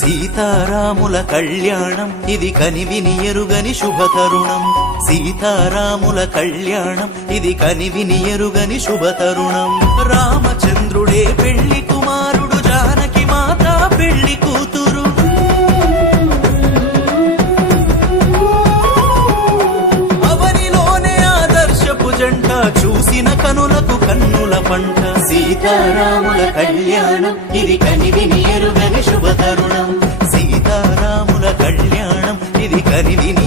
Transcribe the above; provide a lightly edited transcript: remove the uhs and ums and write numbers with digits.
సీతారాముల కళ్యాణం ఇది కనివిని ఎరుగని శుభతరుణం. సీతారాముల కళ్యాణం ఇది కనివిని ఎరుగని శుభతరుణం. రామచంద్రుడే పెళ్లి కుమారుడు, జానకి మాత పెళ్లి కూతురు. అవనిలోనే ఆదర్శపు జంట, చూసిన కనులకు కన్నుల పంట. సీతారాముల కళ్యాణం ఇది కనివిని ఎరుగని శుభతరుణం. సీతారాముల కళ్యాణం ఇది కనివిని